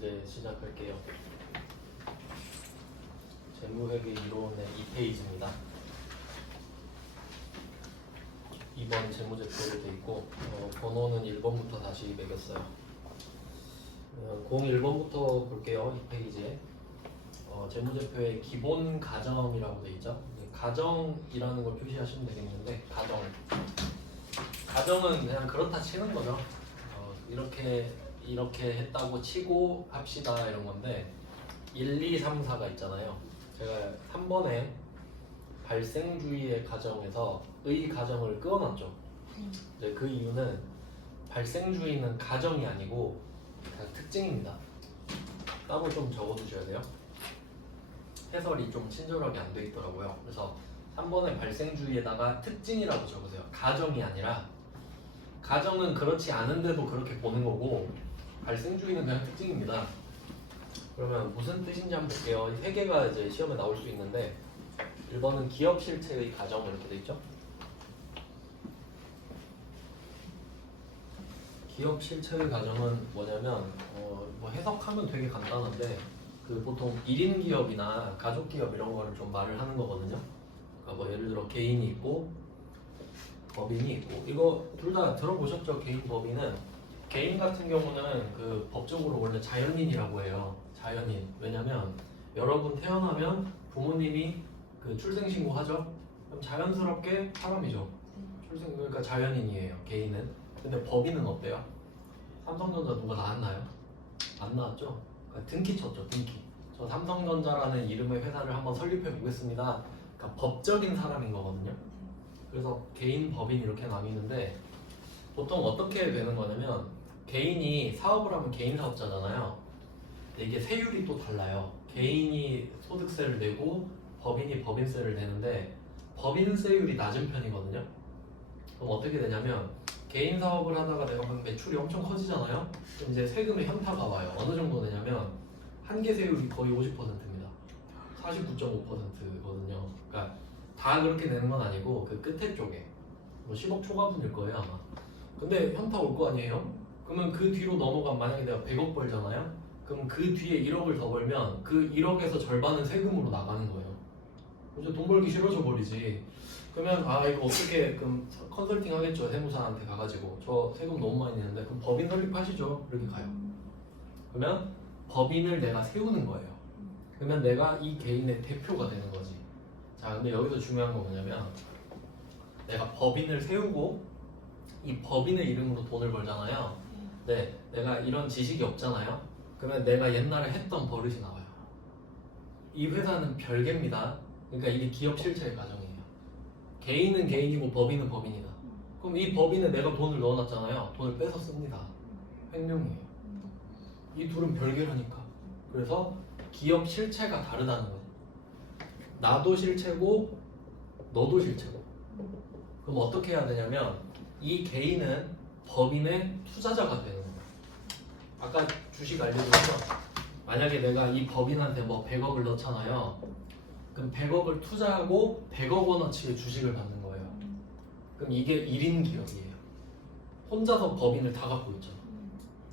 이제 시작할게요. 재무회계 이론의 2페이지입니다. 2번 재무제표로 되어 있고 번호는 1번부터 다시 매겼어요. 01번부터 볼게요. 2페이지에 재무제표의 기본 가정이라고 되어 있죠. 가정이라는 걸 표시하시면 되겠는데 가정은 그냥 그렇다 치는 거죠. 이렇게 했다고 치고 합시다 이런 건데 1, 2, 3, 4가 있잖아요. 제가 한 번에 발생주의의 가정에서 의 가정을 끄어놨죠. 네, 그 이유는 발생주의는 가정이 아니고 그냥 특징입니다. 따로 좀 적어두셔야 돼요. 해설이 좀 친절하게 안 돼 있더라고요. 그래서 3번의 발생주의에다가 특징이라고 적으세요. 가정이 아니라 가정은 그렇지 않은데도 그렇게 보는 거고 발생주의는 그냥 특징입니다. 그러면 무슨 뜻인지 한번 볼게요. 세 개가 이제 시험에 나올 수 있는데 1번은 기업 실체의 가정 이렇게 돼 있죠. 기업 실체의 가정은 뭐냐면 뭐 해석하면 되게 간단한데 보통 1인 기업이나 가족 기업 이런 거를 좀 말을 하는 거거든요. 그러니까 뭐 예를 들어 개인이 있고 법인이 있고 이거 둘 다 들어보셨죠? 개인 법인은 개인 같은 경우는 그 법적으로 원래 자연인이라고 해요. 자연인. 왜냐면 여러분 태어나면 부모님이 그 출생신고 하죠? 그럼 자연스럽게 사람이죠. 그러니까 자연인이에요. 개인은. 근데 법인은 어때요? 삼성전자 누가 낳았나요? 안 낳았죠? 그러니까 등기 쳤죠. 등기. 저 삼성전자라는 이름의 회사를 한번 설립해 보겠습니다. 그러니까 법적인 사람인 거거든요. 그래서 개인, 법인 이렇게 나뉘는데 보통 어떻게 되는 거냐면 개인이 사업을 하면 개인 사업자잖아요. 근데 이게 세율이 또 달라요. 개인이 소득세를 내고 법인이 법인세를 내는데 법인세율이 낮은 편이거든요. 그럼 어떻게 되냐면 개인 사업을 하다가 내가 막 매출이 엄청 커지잖아요. 그럼 이제 세금의 현타가 와요. 어느 정도 되냐면 한계 세율이 거의 50%입니다. 49.5%거든요. 그러니까 다 그렇게 내는 건 아니고 그 끝에 쪽에 뭐 10억 초과분일 거예요 아마. 근데 현타 올 거 아니에요? 그러면 그 뒤로 넘어가면 만약에 내가 100억 벌잖아요? 그럼 그 뒤에 1억을 더 벌면 그 1억에서 절반은 세금으로 나가는 거예요. 이제 돈 벌기 싫어져 버리지. 그러면 이거 어떻게 그럼 컨설팅 하겠죠. 세무사한테 가가지고 저 세금 너무 많이 내는데 그럼 법인 설립하시죠. 이렇게 가요. 그러면 법인을 내가 세우는 거예요. 그러면 내가 이 개인의 대표가 되는 거지. 자, 근데 여기서 중요한 건 뭐냐면 내가 법인을 세우고 이 법인의 이름으로 돈을 벌잖아요. 네, 내가 이런 지식이 없잖아요. 그러면 내가 옛날에 했던 버릇이 나와요. 이 회사는 별개입니다. 그러니까 이게 기업 실체의 가정이에요. 개인은 개인이고 법인은 법인이다. 그럼 이 법인에 내가 돈을 넣어놨잖아요. 돈을 뺏어 씁니다. 횡령이에요. 이 둘은 별개라니까. 그래서 기업 실체가 다르다는 거죠. 나도 실체고 너도 실체고. 그럼 어떻게 해야 되냐면 이 개인은 법인의 투자자가 되는 거예요. 아까 주식 알려드렸죠? 만약에 내가 이 법인한테 뭐 100억을 넣잖아요. 그럼 100억을 투자하고 100억 원어치의 주식을 받는 거예요. 그럼 이게 1인 기업이에요. 혼자서 법인을 다 갖고 있죠.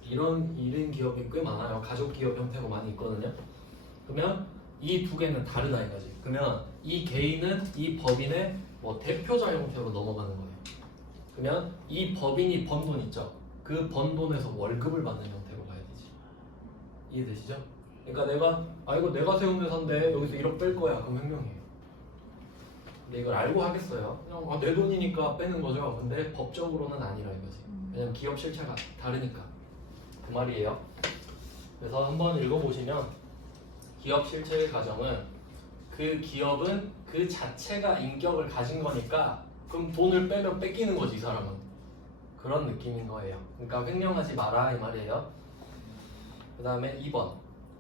이런 1인 기업이 꽤 많아요. 가족 기업 형태가 많이 있거든요. 그러면 이 두 개는 다르다 이거지. 그러면 이 개인은 이 법인의 뭐 대표자 형태로 넘어가는 거예요. 그러면 이 법인이 번 돈 있죠. 그 번 돈에서 월급을 받는 형태로 가야 되지. 이해되시죠? 그러니까 이거 내가 세운 회사인데 여기서 1억 뺄 거야. 그럼 횡령이에요. 근데 이걸 알고 하겠어요. 그냥 내 돈이니까 빼는 거죠. 근데 법적으로는 아니라 이거지. 왜냐면 기업 실체가 다르니까. 그 말이에요. 그래서 한번 읽어보시면 기업 실체의 가정은 그 기업은 그 자체가 인격을 가진 거니까 그럼 돈을 빼면 뺏기는 거지 이 사람은. 그런 느낌인 거예요. 그러니까 횡령하지 마라 이 말이에요. 그 다음에 2번.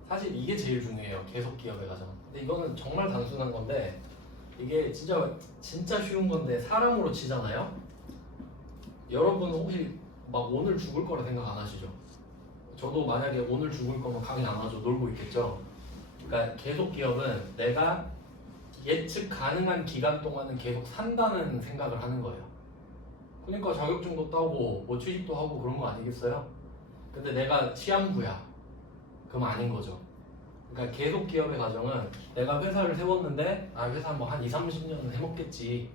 사실 이게 제일 중요해요. 계속 기업의 가정. 근데 이거는 정말 단순한 건데 이게 진짜 쉬운 건데 사람으로 치잖아요. 여러분 혹시 막 오늘 죽을 거라 생각 안 하시죠? 저도 만약에 오늘 죽을 거면 강의 안 하죠. 놀고 있겠죠. 그러니까 계속 기업은 내가 예측 가능한 기간 동안은 계속 산다는 생각을 하는 거예요. 그러니까 자격증도 따고 뭐 취직도 하고 그런 거 아니겠어요? 근데 내가 시한부야. 그럼 아닌 거죠. 그러니까 계속 기업의 가정은 내가 회사를 세웠는데 회사 뭐 한 2, 30년은 해먹겠지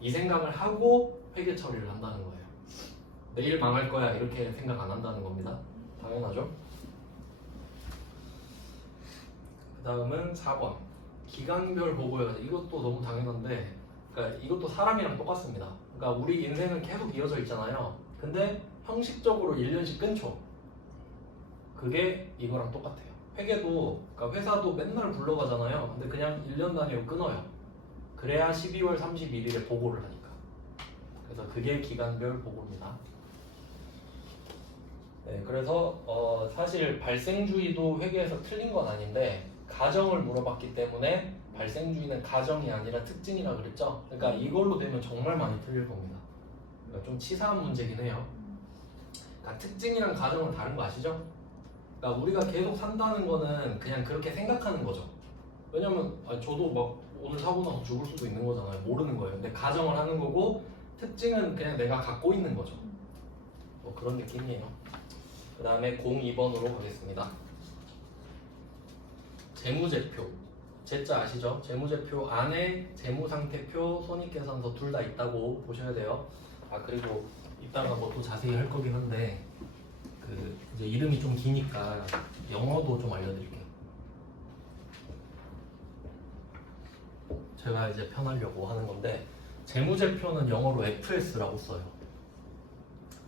이 생각을 하고 회계 처리를 한다는 거예요. 내일 망할 거야 이렇게 생각 안 한다는 겁니다. 당연하죠. 그 다음은 4번 기간별 보고해가지고 이것도 너무 당연한데 그러니까 이것도 사람이랑 똑같습니다. 그러니까 우리 인생은 계속 이어져 있잖아요. 근데 형식적으로 1년씩 끊죠. 그게 이거랑 똑같아요. 회계도 그러니까 회사도 맨날 굴러가잖아요. 근데 그냥 1년 단위로 끊어요. 그래야 12월 31일에 보고를 하니까. 그래서 그게 기간별 보고입니다. 네, 그래서 사실 발생주의도 회계에서 틀린 건 아닌데 가정을 물어봤기 때문에 발생주의는 가정이 아니라 특징이라 그랬죠. 그러니까 이걸로 되면 정말 많이 틀릴 겁니다. 그러니까 좀 치사한 문제긴 해요. 그러니까 특징이랑 가정은 다른 거 아시죠? 그러니까 우리가 계속 산다는 거는 그냥 그렇게 생각하는 거죠. 왜냐면 저도 막 오늘 사고 나서 죽을 수도 있는 거잖아요. 모르는 거예요. 근데 가정을 하는 거고 특징은 그냥 내가 갖고 있는 거죠. 뭐 그런 느낌이에요. 그 다음에 02번으로 가겠습니다. 재무제표. 제자 아시죠? 재무제표 안에 재무상태표, 손익계산서 둘 다 있다고 보셔야 돼요. 그리고 이따가 뭐 또 자세히 할 거긴 한데 그 이제 이름이 좀 기니까 영어도 좀 알려드릴게요. 제가 이제 편하려고 하는 건데 재무제표는 영어로 FS라고 써요.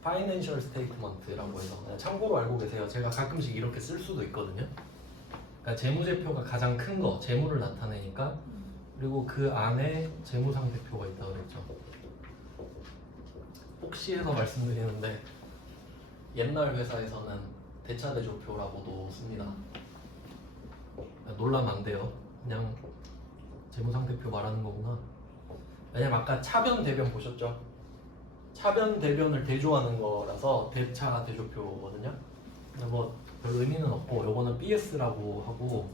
Financial Statement라고 해서 그냥 참고로 알고 계세요. 제가 가끔씩 이렇게 쓸 수도 있거든요. 그러니까 재무제표가 가장 큰 거, 재무를 나타내니까 그리고 그 안에 재무상태표가 있다고 그랬죠. 혹시 해서 말씀드리는데 옛날 회사에서는 대차대조표라고도 씁니다. 놀라면 안 돼요. 그냥 재무상태표 말하는 거구나. 왜냐면 아까 차변 대변 보셨죠? 차변 대변을 대조하는 거라서 대차 대조표거든요. 근데 뭐 별로 의미는 없고 요거는 BS라고 하고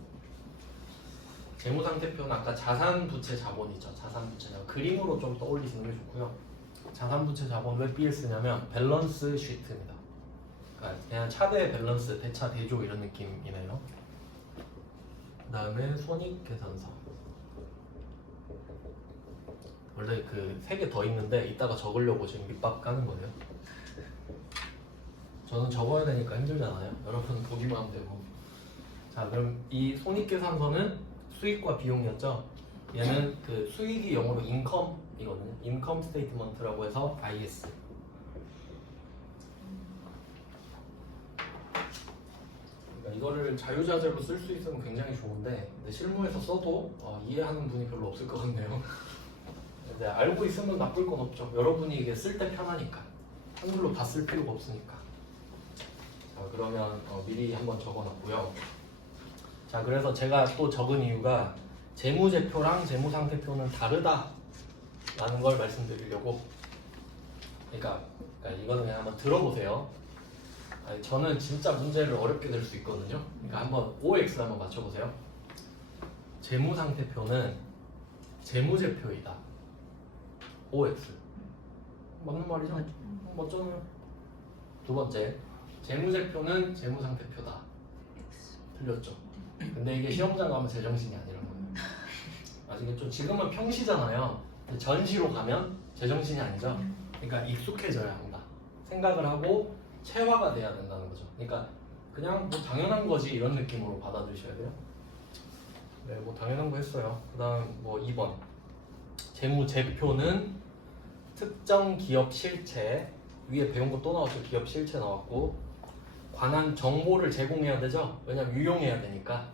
재무상태표는 아까 자산부채 자본이죠. 자산부채 자본. 그림으로 좀 떠올리시는 게 좋고요. 자산부채 자본 왜 BS냐면 밸런스 시트입니다. 그러니까 그냥 차대 밸런스, 대차 대조 이런 느낌이네요. 그 다음에 손익계산서. 원래 그 3개 더 있는데 이따가 적으려고 지금 밑밥 까는 거예요. 저는 적어야 되니까 힘들잖아요. 여러분 보기만 하면 되고. 자, 그럼 이 손익계산서는 수익과 비용이었죠. 얘는 그 수익이 영어로 인컴이거든요. 인컴 스테이트먼트라고 해서 IS. 그러니까 이거를 자유자재로 쓸 수 있으면 굉장히 좋은데 근데 실무에서 써도 이해하는 분이 별로 없을 것 같네요. 근데 알고 있으면 나쁠 건 없죠. 여러분이 이게 쓸 때 편하니까. 한글로 다 쓸 필요가 없으니까. 자, 그러면 미리 한번 적어놨고요. 자, 그래서 제가 또 적은 이유가 재무제표랑 재무상태표는 다르다라는 걸 말씀드리려고. 그러니까 이거는 그냥 한번 들어보세요. 저는 진짜 문제를 어렵게 낼 수 있거든요. 그러니까 한번 OX 한번 맞춰보세요. 재무상태표는 재무제표이다. OX. 맞는 말이죠? 맞잖아요. 두 번째, 재무제표는 재무상태표다. 틀렸죠? 근데 이게 시험장 가면 제정신이 아니라는 거예요. 아시겠죠? 지금은 평시잖아요. 근데 전시로 가면 제정신이 아니죠? 그러니까 익숙해져야 한다. 생각을 하고 체화가 돼야 된다는 거죠. 그러니까 그냥 뭐 당연한 거지 이런 느낌으로 받아들이셔야 돼요. 네, 뭐 당연한 거 했어요. 그 다음 뭐 2번. 재무제표는 특정 기업 실체, 위에 배운 거 또 나왔죠. 기업 실체 나왔고 관한 정보를 제공해야 되죠. 왜냐면 유용해야 되니까.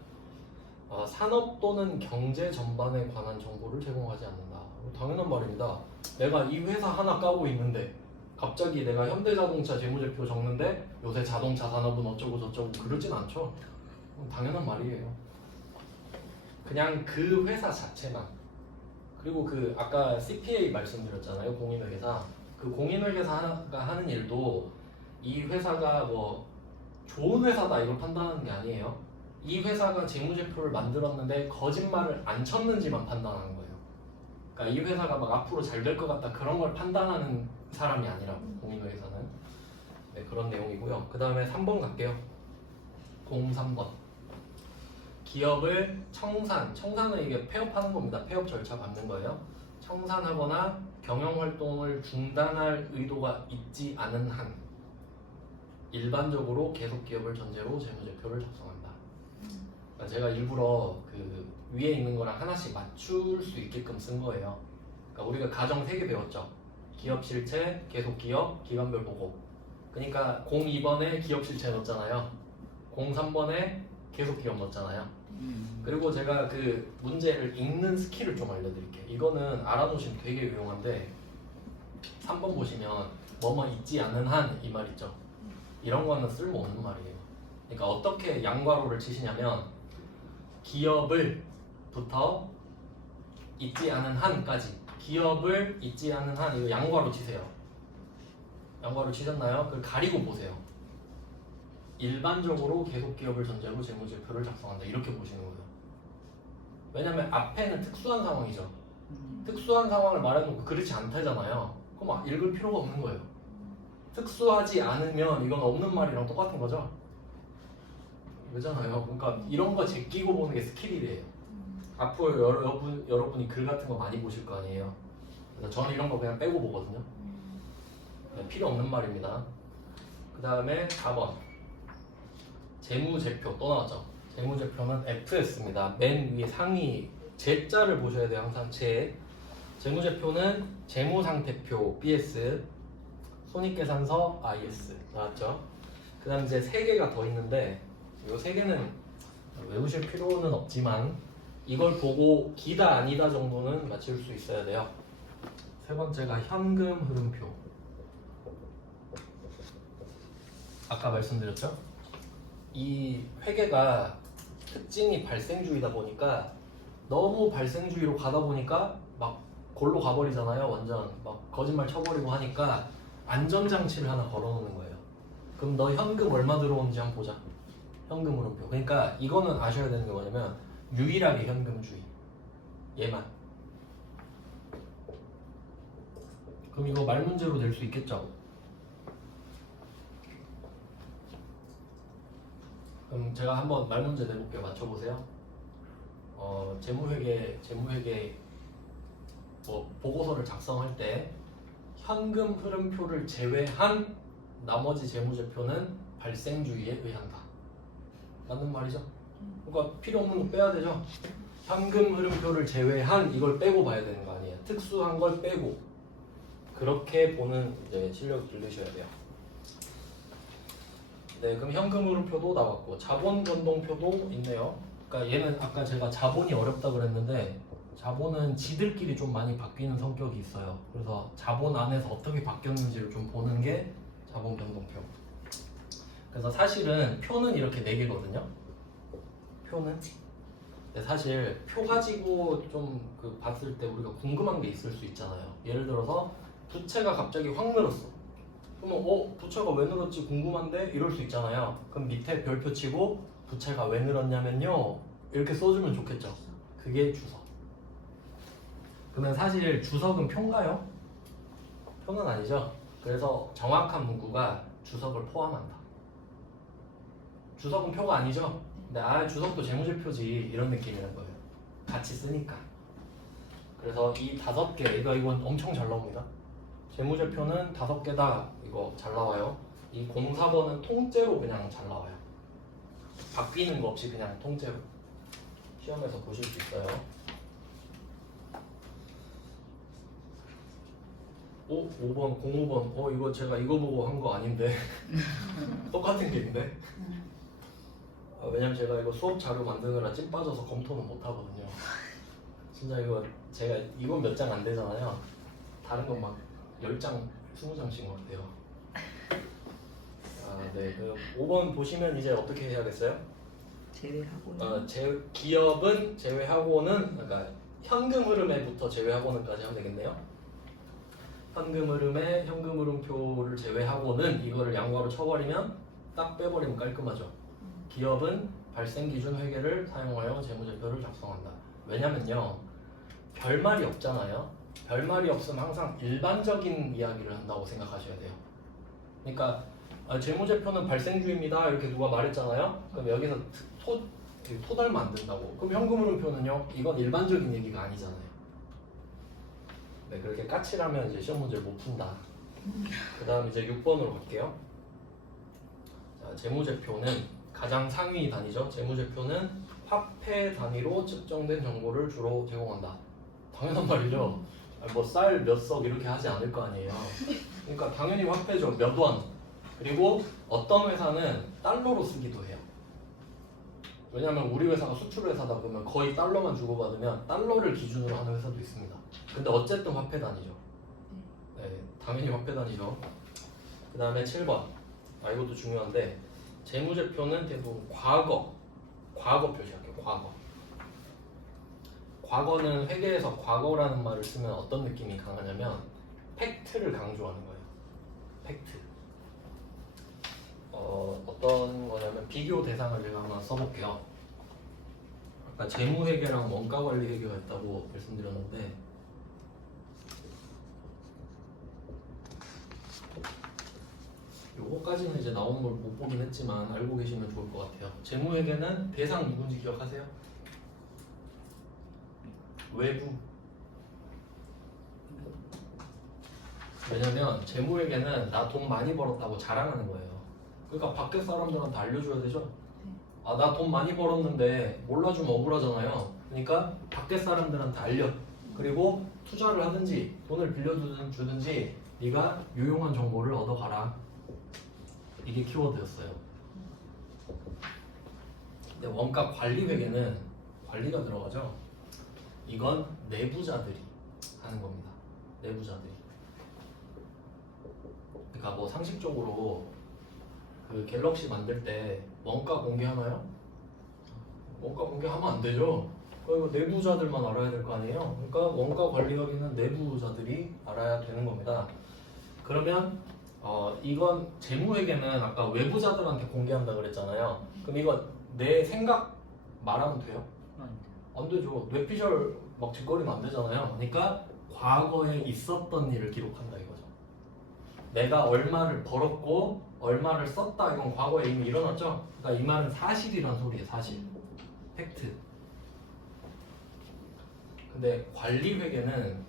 산업 또는 경제 전반에 관한 정보를 제공하지 않는다. 당연한 말입니다. 내가 이 회사 하나 까고 있는데 갑자기 내가 현대자동차 재무제표 적는데 요새 자동차 산업은 어쩌고 저쩌고 그러진 않죠. 당연한 말이에요. 그냥 그 회사 자체만. 그리고 그 아까 CPA 말씀드렸잖아요. 공인회계사. 그 공인회계사가 하는 일도 이 회사가 뭐 좋은 회사다 이걸 판단하는 게 아니에요. 이 회사가 재무제표를 만들었는데 거짓말을 안 쳤는지만 판단하는 거예요. 그러니까 이 회사가 막 앞으로 잘 될 것 같다 그런 걸 판단하는 사람이 아니라고 공인회계사는. 네, 그런 내용이고요. 그 다음에 3번 갈게요. 03번. 기업을 청산은 이게 폐업하는 겁니다. 폐업 절차 밟는 거예요. 청산하거나 경영 활동을 중단할 의도가 있지 않은 한 일반적으로 계속 기업을 전제로 재무제표를 작성한다. 그러니까 제가 일부러 그 위에 있는 거랑 하나씩 맞출 수 있게끔 쓴 거예요. 그러니까 우리가 가정 3개 배웠죠. 기업 실체, 계속 기업, 기간별 보고. 그러니까 02번에 기업 실체 넣었잖아요. 03번에 계속 기업 넣었잖아요. 그리고 제가 그 문제를 읽는 스킬을 좀 알려드릴게요. 이거는 알아놓으시면 되게 유용한데 3번 보시면 뭐뭐 있지 않은 한 이 말 있죠. 이런 거는 쓸모없는 말이에요. 그러니까 어떻게 양괄호를 치시냐면 기업을 부터 있지 않은 한까지 기업을 있지 않은 한 이거 양괄호 치세요. 양괄호 치셨나요? 그걸 가리고 보세요. 일반적으로 계속 기업을 전제로 재무제표를 작성한다 이렇게 보시는 거예요. 왜냐면 앞에는 특수한 상황이죠. 특수한 상황을 말해놓고 그렇지 않다잖아요. 그럼 읽을 필요가 없는 거예요. 특수하지 않으면 이건 없는 말이랑 똑같은 거죠. 그잖아요. 그러니까 이런 거 제끼고 보는 게 스킬이래요. 앞으로 여러분이 글 같은 거 많이 보실 거 아니에요. 그래서 저는 이런 거 그냥 빼고 보거든요. 필요 없는 말입니다. 그 다음에 4번 재무제표 또 나왔죠. 재무제표는 FS입니다. 맨 위에 상위 제자를 보셔야 돼요. 항상 재무제표는 재무상태표 BS, 손익계산서 IS 나왔죠. 그 다음 이제 3개가 더 있는데 이 3개는 외우실 필요는 없지만 이걸 보고 기다 아니다 정도는 맞출 수 있어야 돼요. 세 번째가 현금 흐름표. 아까 말씀드렸죠? 이 회계가 특징이 발생주의다 보니까 너무 발생주의로 가다 보니까 막 골로 가버리잖아요. 완전 막 거짓말 쳐버리고 하니까 안전장치를 하나 걸어놓는 거예요. 그럼 너 현금 얼마 들어오는지 한번 보자. 현금 흐름표. 그러니까 이거는 아셔야 되는 게 뭐냐면 유일하게 현금주의. 얘만. 그럼 이거 말문제로 낼 수 있겠죠? 그럼 제가 한번 말문제 내볼게요. 맞춰보세요. 재무회계 뭐 보고서를 작성할 때 현금 흐름표를 제외한 나머지 재무제표는 발생주의에 의한다. 맞는 말이죠? 그러니까 필요 없는 거 빼야 되죠? 현금 흐름표를 제외한 이걸 빼고 봐야 되는 거 아니에요. 특수한 걸 빼고. 그렇게 보는 이제 실력을 기르셔야 돼요. 네, 그럼 현금 흐름표도 나왔고 자본 변동표도 있네요. 그러니까 얘는 아까 제가 자본이 어렵다 그랬는데 자본은 지들끼리 좀 많이 바뀌는 성격이 있어요. 그래서 자본 안에서 어떻게 바뀌었는지를 좀 보는 게 자본 변동표. 그래서 사실은 표는 이렇게 4개거든요. 표는. 근데 사실 표 가지고 좀 그 봤을 때 우리가 궁금한 게 있을 수 있잖아요. 예를 들어서 부채가 갑자기 확 늘었어. 그러면 부채가 왜 늘었지 궁금한데 이럴 수 있잖아요. 그럼 밑에 별표 치고 부채가 왜 늘었냐면요 이렇게 써주면 좋겠죠. 그게 주석. 그러면 사실 주석은 표인가요? 표는 아니죠. 그래서 정확한 문구가 주석을 포함한다. 주석은 표가 아니죠. 근데 주석도 재무제표지 이런 느낌이란 거예요. 같이 쓰니까. 그래서 이 5개 이건 엄청 잘 나옵니다. 재무제표는 5개다. 이거 잘 나와요. 이 04번은 통째로 그냥 잘 나와요. 바뀌는 거 없이 그냥 통째로. 시험에서 보실 수 있어요. 5번, 05번. 이거 제가 이거 보고 한 거 아닌데. 똑같은 게 있는데. 왜냐면 제가 이거 수업 자료 만드느라 찐 빠져서 검토는 못 하거든요. 진짜 제가 이건 몇 장 안 되잖아요. 다른 건 막 10장, 20장씩 막 돼요. 네. 5번 보시면 이제 어떻게 해야겠어요? 제외하고는 기업은 제외하고는 그러니까 현금 흐름에부터 제외하고는까지 하면 되겠네요. 현금 흐름에 현금 흐름표를 제외하고는 이거를 양괄호 쳐버리면 딱 빼버리면 깔끔하죠. 기업은 발생 기준 회계를 사용하여 재무제표를 작성한다. 왜냐면요 별말이 없잖아요. 별말이 없으면 항상 일반적인 이야기를 한다고 생각하셔야 돼요. 그러니까 재무제표는 발생주입니다 이렇게 누가 말했잖아요. 그럼 여기서 토달면 안 된다고. 그럼 현금 흐름표는요? 이건 일반적인 얘기가 아니잖아요. 네, 그렇게 까칠하면 이제 시험 문제를 못 푼다. 그 다음 이제 6번으로 갈게요. 자, 재무제표는 가장 상위 단위죠. 재무제표는 화폐 단위로 측정된 정보를 주로 제공한다. 당연한 말이죠. 뭐 쌀 몇 석 이렇게 하지 않을 거 아니에요. 그러니까 당연히 화폐죠. 몇 원. 그리고 어떤 회사는 달러로 쓰기도 해요. 왜냐면 우리 회사가 수출 회사다 그러면 거의 달러만 주고받으면 달러를 기준으로 하는 회사도 있습니다. 근데 어쨌든 화폐 단위죠. 네, 당연히 화폐 단위죠. 그 다음에 7번. 이것도 중요한데 재무제표는 대부분 과거 표시할게요. 과거는 회계에서 과거라는 말을 쓰면 어떤 느낌이 강하냐면 팩트를 강조하는 거예요. 팩트. 어떤 거냐면 비교 대상을 제가 한번 써볼게요. 아까 재무회계랑 원가관리회계가 있다고 말씀드렸는데 요거까지는 이제 나오는 걸 못 보긴 했지만 알고 계시면 좋을 것 같아요. 재무회계는 대상 누군지 기억하세요? 외부. 왜냐면 재무회계는 나 돈 많이 벌었다고 자랑하는 거예요. 그러니까 밖에 사람들한테 알려줘야 되죠. 나 돈 많이 벌었는데 몰라주면 억울하잖아요. 그러니까 밖에 사람들한테 알려. 그리고 투자를 하든지 돈을 빌려주든지 네가 유용한 정보를 얻어가라. 이게 키워드였어요. 근데 원가 관리 회계는 관리가 들어가죠. 이건 내부자들이 하는 겁니다. 내부자들이. 그러니까 뭐 상식적으로 그 갤럭시 만들 때 원가 공개하나요? 원가 공개하면 안 되죠. 그리고 내부자들만 알아야 될 거 아니에요. 그러니까 원가 관리하기는 내부자들이 알아야 되는 겁니다. 그러면 이건 재무회계는 아까 외부자들한테 공개한다 그랬잖아요. 그럼 이거 내 생각 말하면 돼요? 안 되죠. 뇌피셜 막 짓거리면 안 되잖아요. 그러니까 과거에 있었던 일을 기록한다 이거죠. 내가 얼마를 벌었고 얼마를 썼다 이건 과거에 이미 일어났죠. 그러니까 이 말은 사실이란 소리예요. 사실. 팩트. 근데 관리회계는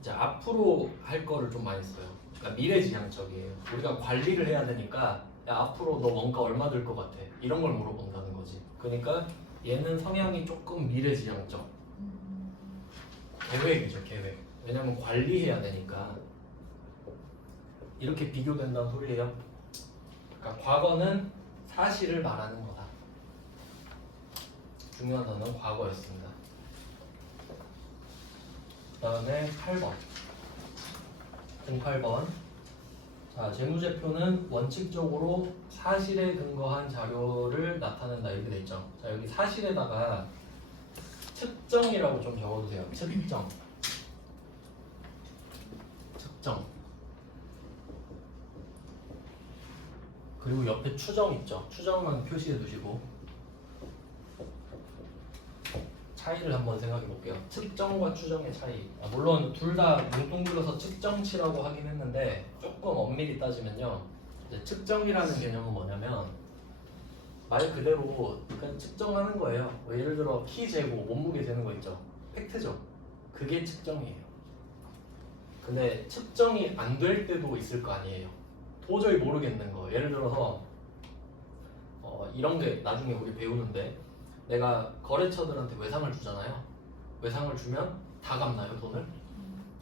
이제 앞으로 할 거를 좀 많이 써요. 그러니까 미래지향적이에요. 우리가 관리를 해야 되니까 야, 앞으로 너 원가 얼마 들 것 같아? 이런 걸 물어본다는 거지. 그러니까 얘는 성향이 조금 미래지향적. 계획이죠, 계획. 왜냐면 관리해야 되니까. 이렇게 비교된다는 소리예요. 그러니까 과거는 사실을 말하는 거다. 중요한 단어는 과거였습니다. 그 다음에 8번. 등 8번. 자, 재무제표는 원칙적으로 사실에 근거한 자료를 나타낸다 이렇게 돼 있죠. 자, 여기 사실에다가 측정이라고 좀 적어두세요. 측정. 그리고 옆에 추정 있죠. 추정만 표시해 두시고 차이를 한번 생각해 볼게요. 측정과 추정의 차이. 물론 둘 다 뭉뚱그려서 측정치라고 하긴 했는데 조금 엄밀히 따지면요. 이제 측정이라는 개념은 뭐냐면 말 그대로 그냥 측정하는 거예요. 예를 들어 키 재고 몸무게 재는 거 있죠. 팩트죠. 그게 측정이에요. 근데 측정이 안 될 때도 있을 거 아니에요. 도저히 모르겠는 거. 예를 들어서 이런 게 나중에 우리 배우는데 내가 거래처들한테 외상을 주잖아요. 외상을 주면 다 갚나요, 돈을?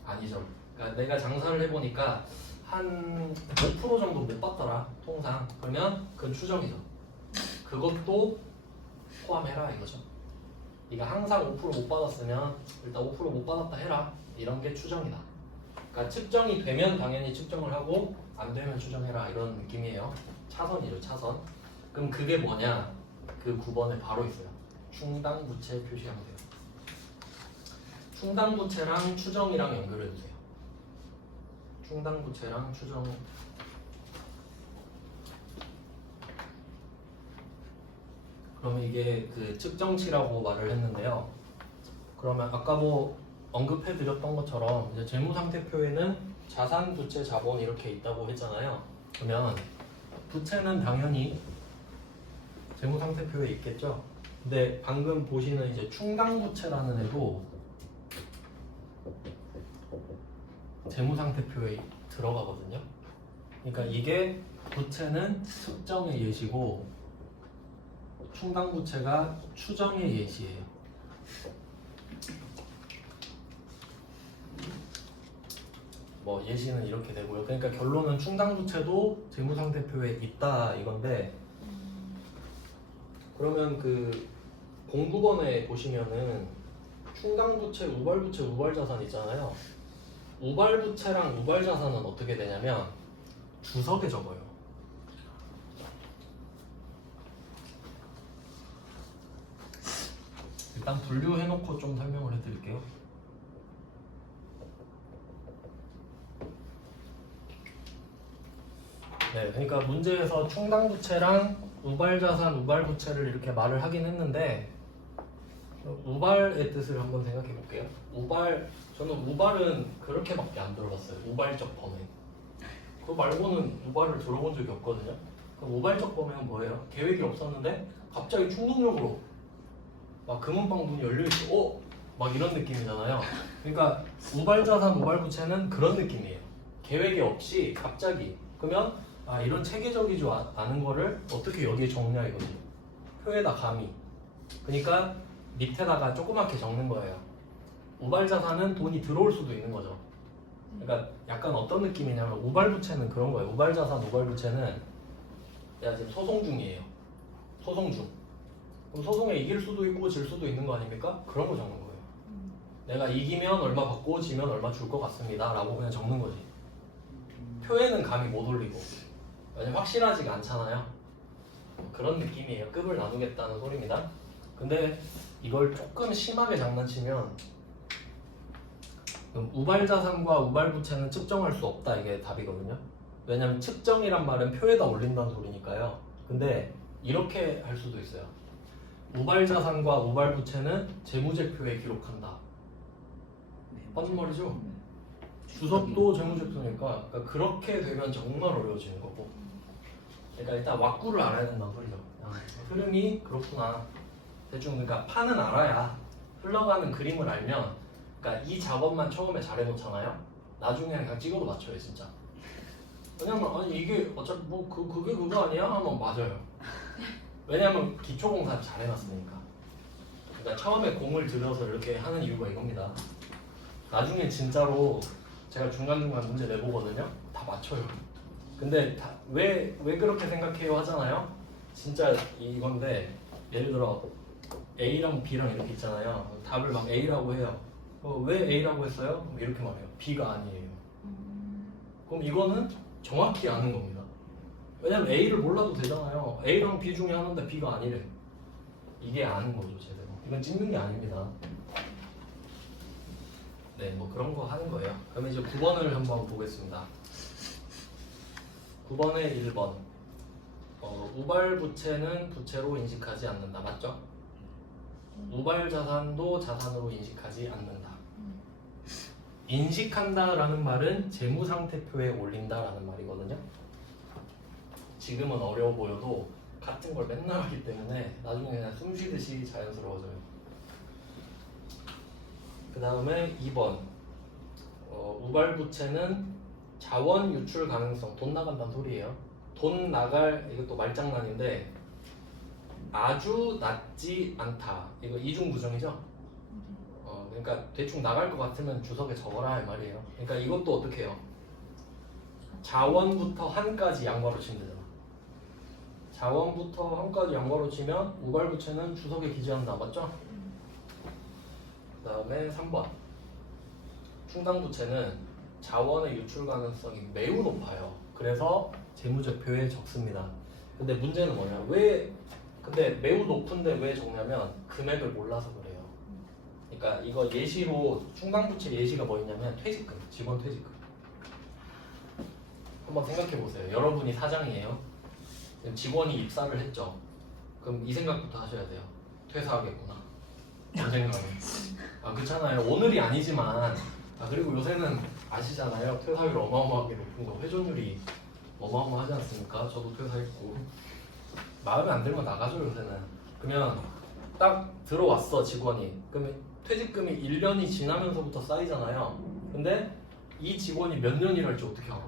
아니죠. 그러니까 내가 장사를 해보니까 한 5% 정도 못 받더라, 통상. 그러면 그건 추정이죠. 그것도 포함해라 이거죠. 네가 항상 5% 못 받았으면 일단 5% 못 받았다 해라. 이런 게 추정이다. 그러니까 측정이 되면 당연히 측정을 하고 안 되면 추정해라 이런 느낌이에요. 차선이죠, 차선. 그럼 그게 뭐냐? 그 9번에 바로 있어요. 충당부채 표시하면 돼요. 충당부채랑 추정이랑 연결해 주세요. 충당부채랑 추정. 그러면 이게 그 측정치라고 말을 했는데요. 그러면 아까 뭐 언급해 드렸던 것처럼 이제 재무상태표에는 자산, 부채, 자본 이렇게 있다고 했잖아요. 그러면 부채는 당연히 재무상태표에 있겠죠. 근데 방금 보시는 이제 충당부채라는 애도 재무상태표에 들어가거든요. 그러니까 이게 부채는 측정의 예시고 충당부채가 추정의 예시예요. 뭐 예시는 이렇게 되고요. 그러니까 결론은 충당부채도 재무상태표에 있다 이건데, 그러면 그 공부번에 보시면은 충당부채, 우발부채, 우발자산 있잖아요. 우발부채랑 우발자산은 어떻게 되냐면 주석에 적어요. 일단 분류해놓고 좀 설명을 해드릴게요. 네, 그러니까 문제에서 충당부채랑 우발자산, 우발부채를 이렇게 말을 하긴 했는데, 우발의 뜻을 한번 생각해 볼게요. 저는 우발은 그렇게밖에 안 들어봤어요. 우발적 범행. 그거 말고는 우발을 들어본 적이 없거든요. 그럼 우발적 범행은 뭐예요? 계획이 없었는데 갑자기 충동적으로 막 금은방 문이 열려있어. 막 이런 느낌이잖아요. 그러니까 우발자산, 우발부채는 그런 느낌이에요. 계획이 없이 갑자기. 그러면 이런 체계적이지 않은 거를 어떻게 여기에 적냐 이거죠. 표에다 감히. 그러니까 밑에다가 조그맣게 적는 거예요. 우발자산은 돈이 들어올 수도 있는 거죠. 그러니까 약간 어떤 느낌이냐면 우발부채는 그런 거예요. 우발자산, 우발부채는 내가 지금 소송 중이에요. 소송 중. 그럼 소송에 이길 수도 있고 질 수도 있는 거 아닙니까? 그런 거 적는 거예요. 내가 이기면 얼마 받고 지면 얼마 줄 것 같습니다 라고 그냥 적는 거지. 표에는 감히 못 올리고. 왜냐면 확실하지가 않잖아요. 그런 느낌이에요. 급을 나누겠다는 소리입니다. 근데 이걸 조금 심하게 장난치면 그럼 우발자산과 우발부채는 측정할 수 없다, 이게 답이거든요. 왜냐면 측정이란 말은 표에다 올린다는 소리니까요. 근데 이렇게 할 수도 있어요. 우발자산과 우발부채는 재무제표에 기록한다. 맞는 말이죠? 주석도 재무제표니까. 그러니까 그렇게 되면 정말 어려워지는 거고. 그러니까 일단 왁구를 알아야 된다는 소리죠. 흐름이 그렇구나. 대충 그러니까 판은 알아야, 흘러가는 그림을 알면, 그러니까 이 작업만 처음에 잘해놓잖아요. 나중에 그냥 찍어도 맞춰요 진짜. 왜냐면 이게 어차피 뭐 그게 그거 아니야? 하면 맞아요. 왜냐면 기초공사를 잘해놨으니까. 그러니까 처음에 공을 들여서 이렇게 하는 이유가 이겁니다. 나중에 진짜로 제가 중간중간 문제 내보거든요. 다 맞춰요. 근데 왜 그렇게 생각해요 하잖아요. 진짜 이건데, 예를 들어 A랑 B랑 이렇게 있잖아요. 답을 막 A라고 해요. 왜 A라고 했어요? 이렇게 말해요. B가 아니에요. 그럼 이거는 정확히 아는 겁니다. 왜냐면 A를 몰라도 되잖아요. A랑 B 중에 하나인데 B가 아니래. 이게 아는 거죠 제대로. 이건 찍는 게 아닙니다. 네, 뭐 그런 거 하는 거예요. 그러면 이제 9번을 한번 보겠습니다. 9번에 1번. 우발부채는 부채로 인식하지 않는다. 맞죠? 우발자산도 자산으로 인식하지 않는다. 인식한다라는 말은 재무상태표에 올린다라는 말이거든요. 지금은 어려워 보여도 같은 걸 맨날 하기 때문에 나중에 그냥 숨 쉬듯이 자연스러워져요. 그 다음에 2번. 우발부채는 자원 유출 가능성, 돈 나간다는 소리예요. 돈 나갈, 이것도 말장난인데 아주 낮지 않다. 이거 이중부정이죠? 그러니까 대충 나갈 것 같으면 주석에 적어라 할 말이에요. 그러니까 이것도 어떻게 해요? 자원부터 한까지 양괄호 치면 되잖아. 자원부터 한까지 양괄호 치면 우발부채는 주석에 기재한다. 맞죠? 그 다음에 3번. 충당부채는 자원의 유출 가능성이 매우 높아요. 그래서 재무제표에 적습니다. 근데 문제는 뭐냐? 근데 매우 높은데 왜 적냐면 금액을 몰라서 그래요. 그러니까 이거 예시로 충당부채 예시가 뭐였냐면 퇴직금, 직원 퇴직금. 한번 생각해 보세요. 여러분이 사장이에요. 직원이 입사를 했죠. 그럼 이 생각부터 하셔야 돼요. 퇴사하겠구나. 언젠가는. 그렇잖아요. 오늘이 아니지만. 그리고 요새는 아시잖아요. 퇴사율 어마어마하게 높은 거. 회전율이 어마어마하지 않습니까? 저도 퇴사했고. 마음에 안 들면 나가죠 요새는. 그러면 딱 들어왔어 직원이. 그러면 퇴직금이 1년이 지나면서부터 쌓이잖아요. 근데 이 직원이 몇 년 일할지 어떻게 알아?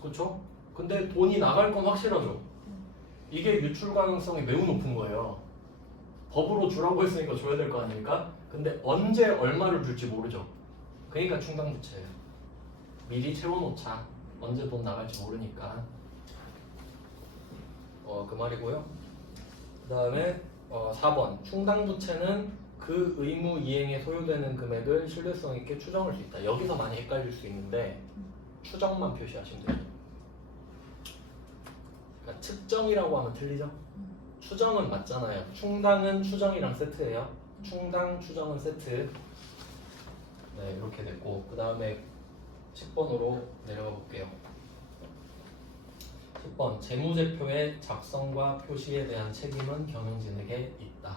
그렇죠? 근데 돈이 나갈 건 확실하죠. 이게 유출 가능성이 매우 높은 거예요. 법으로 주라고 했으니까 줘야 될 거 아닙니까? 근데 언제 얼마를 줄지 모르죠. 그러니까 충당부채예요. 미리 채워놓자. 언제 돈 나갈지 모르니까. 그 말이고요. 그 다음에 4번 충당부채는 그 의무 이행에 소요되는 금액을 신뢰성 있게 추정할 수 있다. 여기서 많이 헷갈릴 수 있는데 추정만 표시하시면 돼요. 그러니까 측정이라고 하면 틀리죠? 추정은 맞잖아요. 충당은 추정이랑 세트예요. 충당, 추정은 세트. 네, 이렇게 됐고 그 다음에 10번으로 내려가 볼게요. 10번 재무제표의 작성과 표시에 대한 책임은 경영진에게 있다.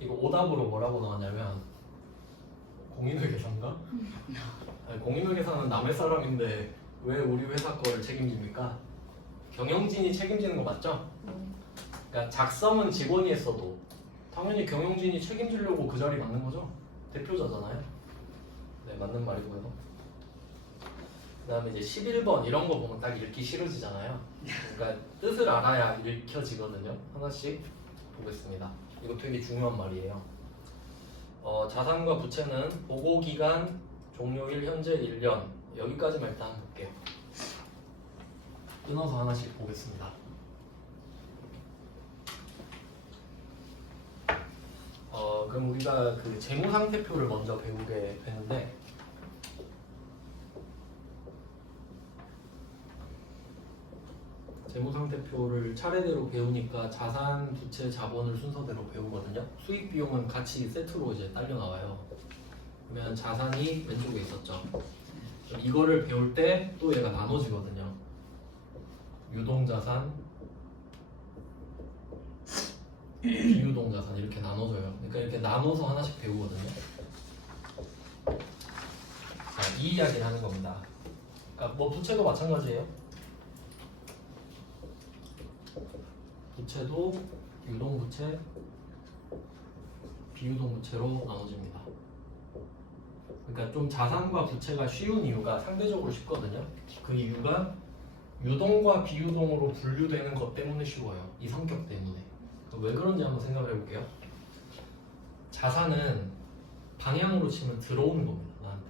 이거 오답으로 뭐라고 나왔냐면 공인회계사인가? 아니, 공인회계사는 남의 사람인데 왜 우리 회사 거를 책임집니까? 경영진이 책임지는 거 맞죠? 그러니까 작성은 직원이 했어도 당연히 경영진이 책임지려고 그 자리 맞는 거죠? 대표자잖아요. 네, 맞는 말이고요. 그 다음에 이제 11번 이런 거 보면 딱 읽기 싫어지잖아요. 그러니까 뜻을 알아야 읽혀지거든요. 하나씩 보겠습니다. 이거 되게 중요한 말이에요. 자산과 부채는 보고기간 종료일 현재 1년 여기까지만 일단 볼게요. 끊어서 하나씩 보겠습니다. 그럼 우리가 그 재무상태표를 먼저 배우게 되는데 재무상태표를 차례대로 배우니까 자산, 부채, 자본을 순서대로 배우거든요. 수익 비용은 같이 세트로 이제 딸려 나와요. 그러면 자산이 왼쪽에 있었죠. 그럼 이거를 배울 때 또 얘가 나눠지거든요. 유동자산, 비유동자산 이렇게 나눠져요. 그러니까 이렇게 나눠서 하나씩 배우거든요. 자, 이 이야기를 하는 겁니다. 그러니까 뭐 부채도 마찬가지예요. 부채도 유동부채, 비유동부채로 나눠집니다. 그러니까 좀 자산과 부채가 쉬운 이유가 상대적으로 쉽거든요. 그 이유가 유동과 비유동으로 분류되는 것 때문에 쉬워요. 이 성격 때문에. 왜 그런지 한번 생각을 해볼게요. 자산은 방향으로 치면 들어오는 겁니다. 나한테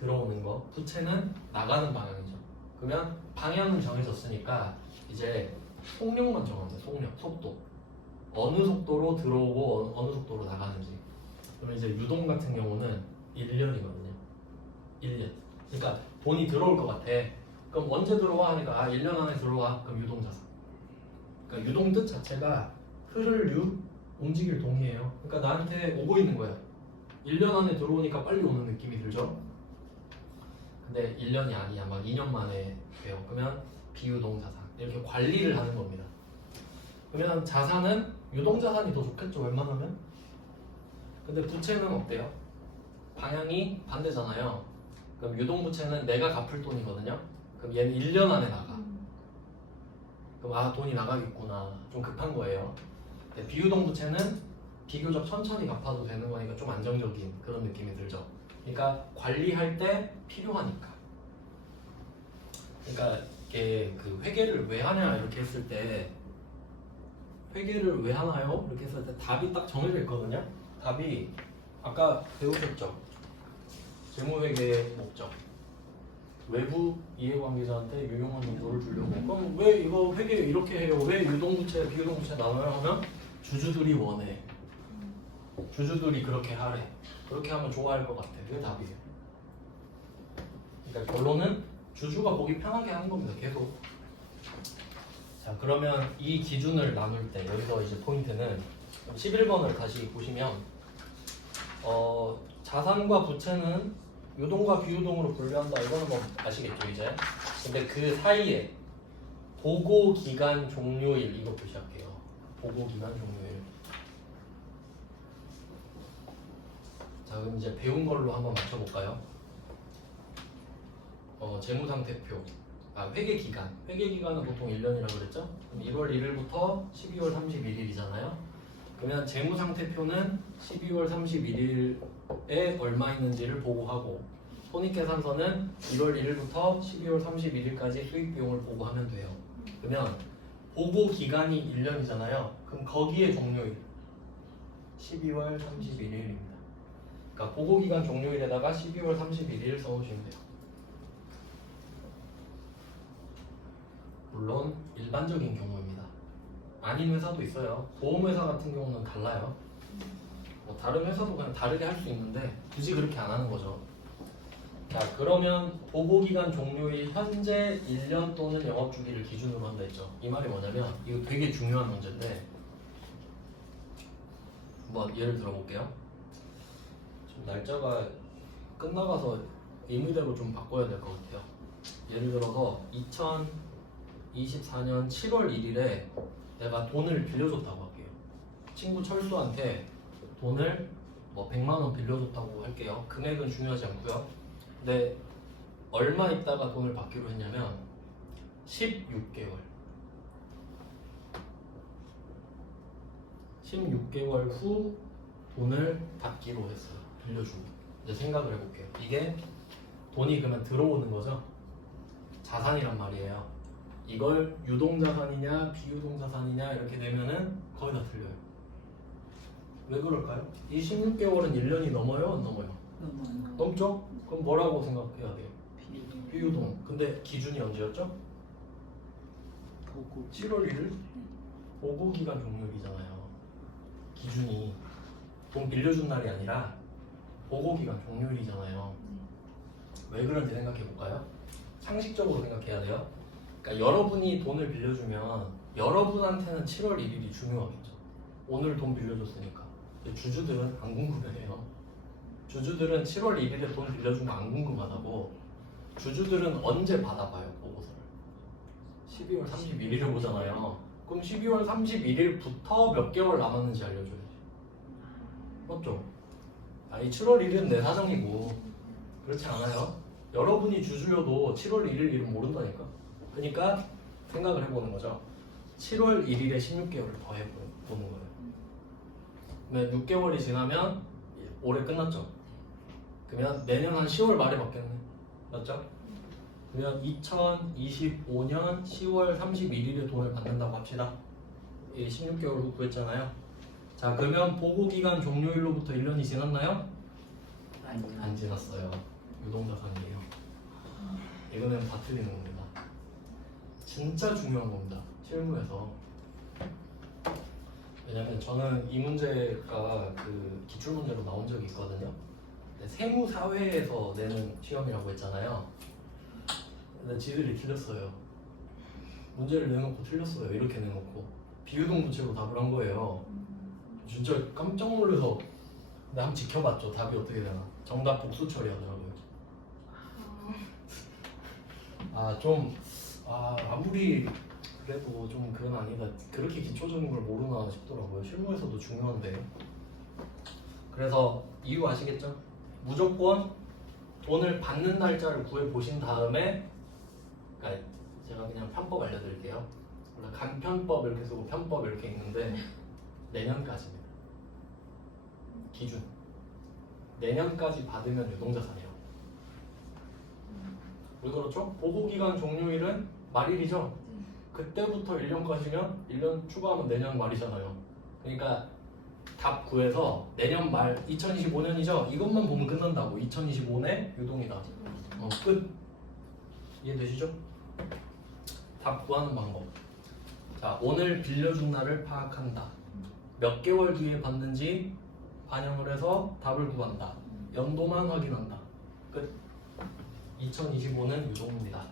들어오는 거. 부채는 나가는 방향이죠. 그러면 방향은 정해졌으니까 이제 속력만 정하면 돼요. 속력, 속도. 어느 속도로 들어오고 어느 속도로 나가는지. 그러면 이제 유동 같은 경우는 1년이거든요. 1년. 그러니까 돈이 들어올 것 같아. 그럼 언제 들어와? 하니까 1년 안에 들어와. 그럼 유동자산. 그러니까 유동 뜻 자체가 흐를 유, 움직일 동이에요. 그러니까 나한테 오고 있는 거야. 1년 안에 들어오니까 빨리 오는 느낌이 들죠? 근데 1년이 아니야. 막 2년 만에 돼요. 그러면 비유동자산. 이렇게 관리를 하는 겁니다. 그러면 자산은 유동자산이 더 좋겠죠, 웬만하면? 근데 부채는 어때요? 방향이 반대잖아요. 그럼 유동부채는 내가 갚을 돈이거든요. 그럼 얘는 1년 안에 나가. 그럼 돈이 나가겠구나. 좀 급한 거예요. 근데 비유동부채는 비교적 천천히 갚아도 되는 거니까 좀 안정적인 그런 느낌이 들죠. 그러니까 관리할 때 필요하니까. 그러니까 이게 그 회계를 왜 하냐 이렇게 했을 때 회계를 왜 하나요? 이렇게 했을 때 답이 딱 정해져 있거든요. 답이 아까 배우셨죠? 재무회계의 목적. 외부 이해관계자한테 유용한 정보를 주려고. 그럼 왜 이거 회계 이렇게 해요? 왜 유동부채, 비유동부채 나눠요? 하면 주주들이 원해. 주주들이 그렇게 하래. 그렇게 하면 좋아할 것 같아. 그게 답이에요. 그러니까 결론은 주주가 보기 편하게 하는 겁니다. 계속. 자, 그러면 이 기준을 나눌 때 여기서 이제 포인트는 11번을 다시 보시면 자산과 부채는 유동과 비유동으로 분류한다. 이거는 뭐 아시겠죠 이제. 근데 그 사이에 보고기간 종료일 이거 표시할게요. 보고기간 종료일. 자, 그럼 이제 배운 걸로 한번 맞춰볼까요? 재무상태표. 회계기간. 회계기간은 보통 1년이라고 그랬죠? 그럼 1월 1일부터 12월 31일이잖아요. 그러면 재무상태표는 12월 31일에 얼마 있는지를 보고하고 손익계산서는 1월 1일부터 12월 31일까지 수익 비용을 보고하면 돼요. 그러면 보고 기간이 1년이잖아요. 그럼 거기에 종료일 12월 31일입니다. 그러니까 보고 기간 종료일에다가 12월 31일 써놓으시면 돼요. 물론 일반적인 경우입니다. 아닌 회사도 있어요. 보험회사 같은 경우는 달라요. 뭐 다른 회사도 그냥 다르게 할 수 있는데 굳이 그렇게 안 하는 거죠. 자, 그러면 보고기간 종료일 현재 1년 또는 영업주기를 기준으로 한다 했죠. 이 말이 뭐냐면 이거 되게 중요한 문제인데 한번 예를 들어볼게요. 좀 날짜가 끝나가서 임의대로 좀 바꿔야 될 것 같아요. 예를 들어서 2024년 7월 1일에 내가 돈을 빌려줬다고 할게요. 친구 철수한테 돈을 뭐 100만 원 빌려줬다고 할게요. 금액은 중요하지 않고요. 근데 얼마 있다가 돈을 받기로 했냐면 16개월 16개월 후 돈을 받기로 했어요. 빌려주고. 이제 생각을 해볼게요. 이게 돈이 그러면 들어오는 거죠. 자산이란 말이에요. 이걸 유동자산이냐 비유동자산이냐 이렇게 되면은 거의 다 틀려요. 왜 그럴까요? 이 16개월은 1년이 넘어요? 안 넘어요? 넘죠? 그럼 뭐라고 생각해야 돼요? 비유동. 근데 기준이 언제였죠? 보고 7월 1일? 보고기간 종료일이잖아요. 기준이 돈 빌려준 날이 아니라 보고기간 종료일이잖아요. 왜 그런지 생각해볼까요? 상식적으로 생각해야 돼요. 그러니까 여러분이 돈을 빌려주면 여러분한테는 7월 1일이 중요하겠죠. 오늘 돈 빌려줬으니까. 근데 주주들은 안 궁금해요. 주주들은 7월 1일에 돈 빌려준 거 안 궁금하다고. 주주들은 언제 받아봐요, 보고서를? 12월 31일에 보잖아요. 그럼 12월 31일부터 몇 개월 남았는지 알려줘야지. 맞죠? 아니 7월 1일은 내 사정이고 그렇지 않아요? 여러분이 주주여도 7월 1일 일은 모른다니까. 그러니까 생각을 해보는 거죠. 7월 1일에 16개월을 더 해보는 거예요. 근데 6개월이 지나면 올해 끝났죠. 그러면 내년 한 10월 말에 받겠네. 맞죠? 그러면 2025년 10월 31일에 돈을 받는다고 합시다. 16개월 후 구했잖아요. 자, 그러면 보고기간 종료일로부터 1년이 지났나요? 안 지났어요. 유동자산이에요. 이거는 다 틀리는 겁니다. 진짜 중요한 겁니다. 실무에서. 왜냐면 저는 이 문제가 그 기출문제로 나온 적이 있거든요. 세무사회에서 내는 시험이라고 했잖아요. 근데 지들이 틀렸어요. 문제를 내놓고 틀렸어요. 이렇게 내놓고 비유동 부채로 답을 한 거예요. 진짜 깜짝 놀라서 근데 한번 지켜봤죠. 답이 어떻게 되나. 정답 복수 처리하더라고요. 아무리 그래도 좀 그건 아니다. 그렇게 기초적인 걸 모르나 싶더라고요. 실무에서도 중요한데. 그래서 이유 아시겠죠? 무조건 돈을 받는 날짜를 구해 보신 다음에, 그러니까 제가 그냥 편법 알려드릴게요. 원래 간편법 이렇게 쓰고 편법 이렇게 있는데 내년까지입니다. 기준. 내년까지 받으면 유동자산이에요. 왜 그렇죠? 보고기간 종료일은 말일이죠. 그때부터 1년까지면 1년 추가하면 내년 말이잖아요. 그러니까 답 구해서 내년 말 2025년이죠. 이것만 보면 끝난다고. 2025년 유동이다. 끝. 이해되시죠? 답 구하는 방법. 자, 오늘 빌려준 날을 파악한다. 몇 개월 뒤에 받는지 반영을 해서 답을 구한다. 연도만 확인한다. 끝. 2025는 유동입니다.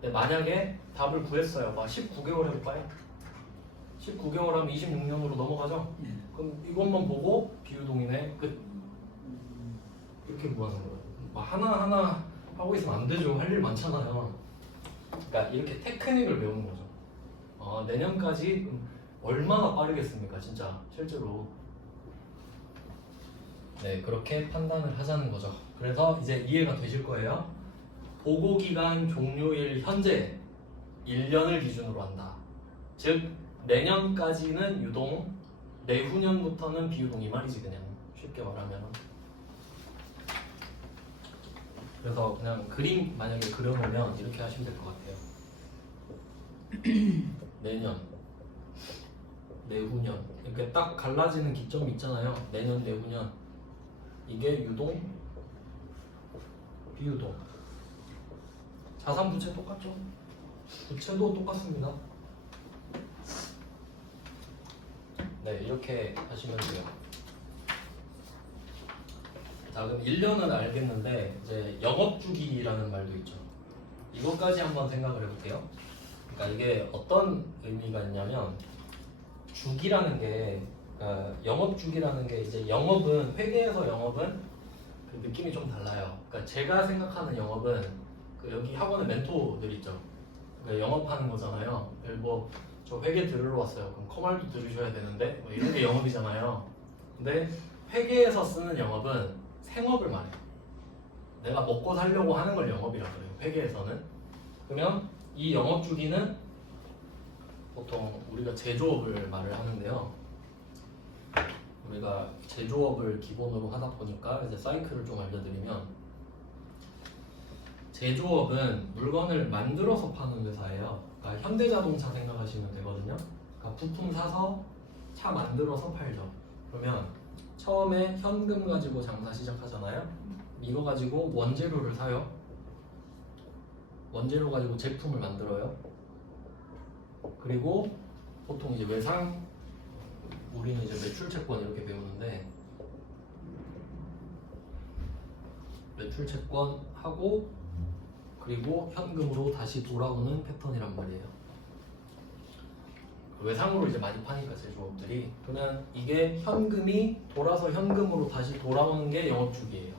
근데 만약에 답을 구했어요. 막 19개월 해볼까요? 19개월 하면 26년으로 넘어가죠? 그럼 이것만 보고 비유동이네. 끝. 이렇게 구하는 거예요. 막 하나하나 하고 있으면 안 되죠. 할 일 많잖아요. 그러니까 이렇게 테크닉을 배우는 거죠. 내년까지 얼마나 빠르겠습니까? 진짜 실제로. 네, 그렇게 판단을 하자는 거죠. 그래서 이제 이해가 되실 거예요. 보고기간 종료일 현재 1년을 기준으로 한다. 즉 내년까지는 유동, 내후년부터는 비유동 이 말이지 그냥 쉽게 말하면. 그래서 그냥 그림 만약에 그려놓으면 이렇게 하시면 될 것 같아요. 내년, 내후년 이렇게 딱 갈라지는 기점이 있잖아요. 내년, 내후년 이게 유동, 비유동. 자산 부채 똑같죠? 부채도 똑같습니다. 네, 이렇게 하시면 돼요. 자, 그럼 1년은 알겠는데 이제 영업주기라는 말도 있죠. 이것까지 한번 생각을 해볼게요. 그러니까 이게 어떤 의미가 있냐면 주기라는 게 그러니까 영업주기라는 게 이제 영업은 회계에서 영업은 그 느낌이 좀 달라요. 그러니까 제가 생각하는 영업은 그 여기 학원에 멘토들 있죠. 그러니까 영업하는 거잖아요. 저 회계 들으러 왔어요. 그럼 커말도 들으셔야 되는데 뭐 이런 게 영업이잖아요. 근데 회계에서 쓰는 영업은 생업을 말해요. 내가 먹고 살려고 하는 걸 영업이라 그래요. 회계에서는. 그러면 이 영업 주기는 보통 우리가 제조업을 말을 하는데요. 우리가 제조업을 기본으로 하다 보니까 이제 사이클을 좀 알려드리면 제조업은 물건을 만들어서 파는 회사예요. 그러니까 현대자동차 생각하시면 되거든요. 그러니까 부품 사서 차 만들어서 팔죠. 그러면 처음에 현금 가지고 장사 시작하잖아요. 이거 가지고 원재료를 사요. 원재료 가지고 제품을 만들어요. 그리고 보통 이제 외상, 우리는 이제 매출채권 이렇게 배우는데 매출채권 하고 그리고 현금으로 다시 돌아오는 패턴이란 말이에요. 외상으로 이제 많이 파니까 제조업들이. 그러면 이게 현금이 돌아서 현금으로 다시 돌아오는 게 영업주기예요.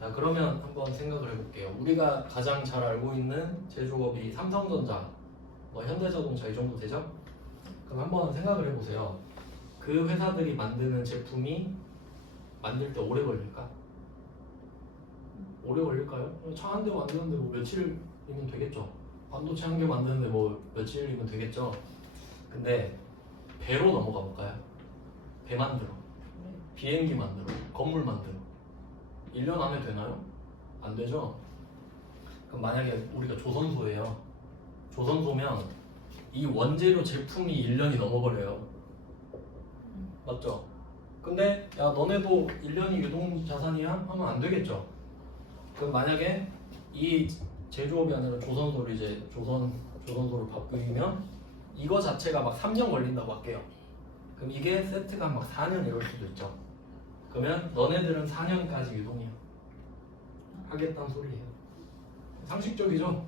자, 그러면 한번 생각을 해볼게요. 우리가 가장 잘 알고 있는 제조업이 삼성전자, 뭐 현대자동차 이 정도 되죠? 그럼 한번 생각을 해보세요. 그 회사들이 만드는 제품이 만들 때 오래 걸릴까? 오래 걸릴까요? 차 한 대 만드는데 뭐 며칠이면 되겠죠. 반도체 한 개 만드는데 뭐 며칠이면 되겠죠. 근데 배로 넘어가 볼까요? 배 만들어, 비행기 만들어, 건물 만들어 1년 안에 되나요? 안 되죠. 그럼 만약에 우리가 조선소예요. 조선소면 이 원재료 제품이 1년이 넘어버려요. 맞죠? 근데 야 너네도 1년이 유동자산이야? 하면 안 되겠죠. 그럼 만약에 이 제조업이 아니라 조선소를 이제 조선소를 바꾸면 이거 자체가 막 3년 걸린다고 할게요. 그럼 이게 세트가 막 4년 이럴 수도 있죠. 그러면 너네들은 4년까지 유동이야. 하겠다는 소리예요. 상식적이죠?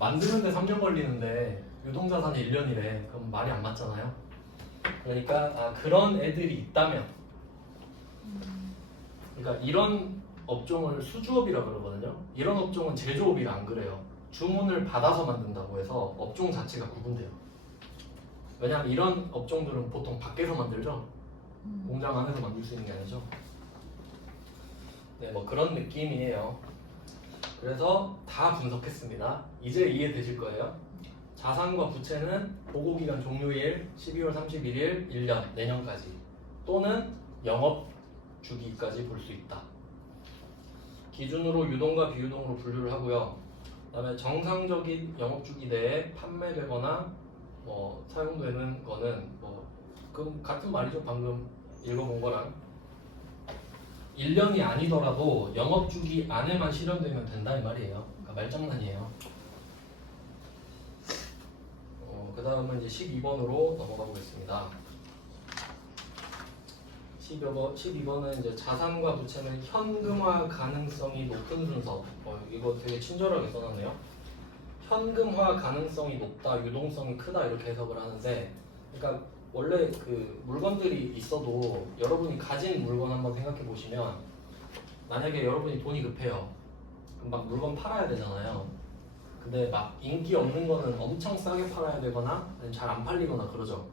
만드는데 3년 걸리는데 유동자산이 1년이래. 그럼 말이 안 맞잖아요. 그러니까 그런 애들이 있다면 그러니까 이런 업종을 수주업이라 그러거든요. 이런 업종은 제조업이라 안 그래요. 주문을 받아서 만든다고 해서 업종 자체가 구분돼요. 왜냐하면 이런 업종들은 보통 밖에서 만들죠. 공장 안에서 만들 수 있는 게 아니죠. 네, 뭐 그런 느낌이에요. 그래서 다 분석했습니다. 이제 이해되실 거예요. 자산과 부채는 보고기간 종료일 12월 31일 1년 내년까지 또는 영업 주기까지 볼 수 있다. 기준으로 유동과 비유동으로 분류를 하고요. 그다음에 정상적인 영업 주기 내에 판매되거나 뭐 사용되는 거는 뭐 그럼 같은 말이죠. 방금 읽어본 거랑 1년이 아니더라도 영업 주기 안에만 실현되면 된다 이 말이에요. 그러니까 말장난이에요. 그 다음은 이제 12번으로 넘어가 보겠습니다. 12번은 이제 자산과 부채는 현금화 가능성이 높은 순서. 이거 되게 친절하게 써놨네요. 현금화 가능성이 높다, 유동성이 크다 이렇게 해석을 하는데, 그러니까 원래 그 물건들이 있어도 여러분이 가진 물건 한번 생각해 보시면, 만약에 여러분이 돈이 급해요. 그럼 막 물건 팔아야 되잖아요. 근데 막 인기 없는 거는 엄청 싸게 팔아야 되거나 잘 안 팔리거나 그러죠.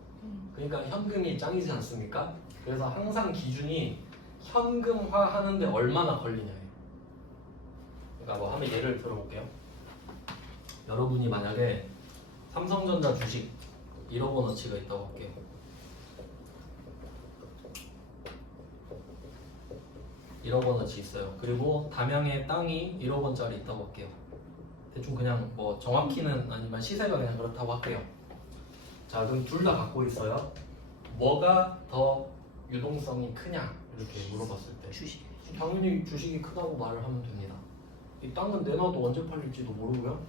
그러니까 현금이 짱이지 않습니까? 그래서 항상 기준이 현금화 하는데 얼마나 걸리냐예요. 그러니까 뭐 한번 예를 들어볼게요. 여러분이 만약에 삼성전자 주식 1억 원어치가 있다고 할게요. 1억 원어치 있어요. 그리고 담양에 땅이 1억 원짜리 있다고 할게요. 대충 그냥 뭐 정확히는 아니면 시세가 그냥 그렇다고 할게요. 자, 그럼 둘 다 갖고 있어요. 뭐가 더 유동성이 크냐 이렇게 물어봤을 때 주식. 당연히 주식이 크다고 말을 하면 됩니다. 이 땅은 내놔도 언제 팔릴지도 모르고요.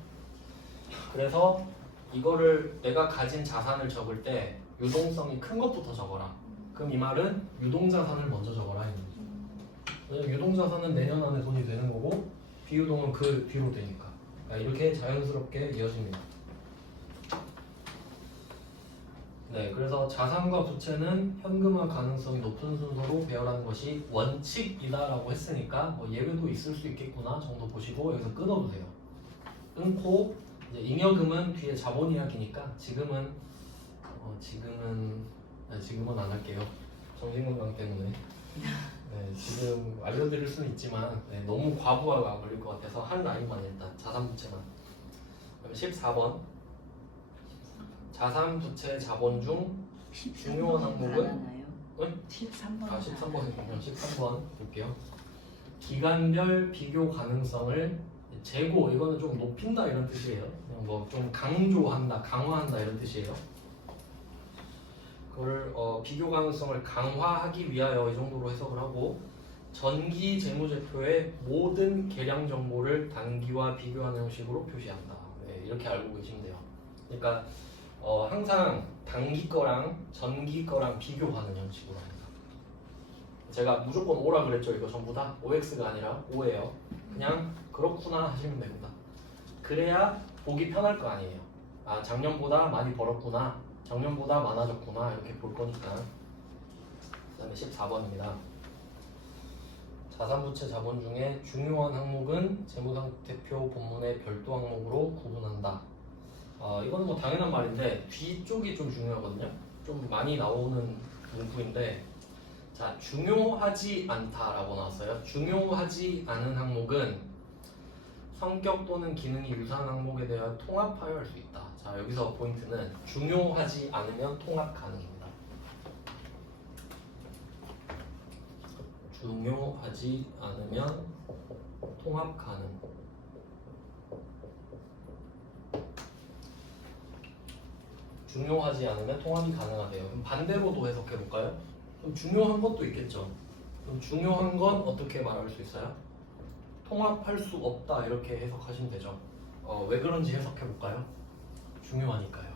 그래서 이거를 내가 가진 자산을 적을 때 유동성이 큰 것부터 적어라. 그럼 이 말은 유동자산을 먼저 적어라. 왜냐면 유동자산은 내년 안에 돈이 되는 거고 비유동은 그 뒤로 되니까. 그러니까 이렇게 자연스럽게 이어집니다. 네, 그래서 자산과 부채는 현금화 가능성이 높은 순서로 배열하는 것이 원칙이다라고 했으니까 뭐 예외도 있을 수 있겠구나 정도 보시고 여기서 끊어주세요. 끊고 이제 잉여금은 뒤에 자본 이야기니까 지금은 지금은 안 할게요. 정신건강 때문에. 네, 지금 알려드릴 수는 있지만 네, 너무 과부하가 걸릴 것 같아서 한 라인만 일단 자산 부채만. 그럼 14번. 자산, 부채, 자본 중 중요한 항목은? 응? 13번. 13번이군요. 13번 볼게요. 기간별 비교 가능성을 재고, 이거는 좀 높인다 이런 뜻이에요. 그냥 뭐 좀 강조한다, 강화한다 이런 뜻이에요. 그걸 비교 가능성을 강화하기 위하여 이 정도로 해석을 하고, 전기 재무제표의 모든 계량 정보를 단기와 비교하는 형식으로 표시한다. 네, 이렇게 알고 계시면 돼요. 그러니까 항상 단기 거랑 전기 거랑 비교하는 형식으로 합니다. 제가 무조건 O라 그랬죠. 이거 전부 다 OX가 아니라 O예요. 그냥 그렇구나 하시면 됩니다. 그래야 보기 편할 거 아니에요. 아, 작년보다 많이 벌었구나, 작년보다 많아졌구나 이렇게 볼 거니까. 그 다음에 14번입니다. 자산부채 자본 중에 중요한 항목은 재무상태표 본문의 별도 항목으로 구분한다. 이건 뭐 당연한 말인데 뒤쪽이 좀 중요하거든요. 좀 많이 나오는 문구인데, 자, 중요하지 않다라고 나왔어요. 중요하지 않은 항목은 성격 또는 기능이 유사한 항목에 대하여 통합하여 할 수 있다. 자, 여기서 포인트는 중요하지 않으면 통합 가능입니다. 중요하지 않으면 통합 가능. 중요하지 않으면 통합이 가능하대요. 그럼 반대로도 해석해 볼까요? 그럼 중요한 것도 있겠죠. 그럼 중요한 건 어떻게 말할 수 있어요? 통합할 수 없다 이렇게 해석하시면 되죠. 왜 그런지 해석해 볼까요? 중요하니까요.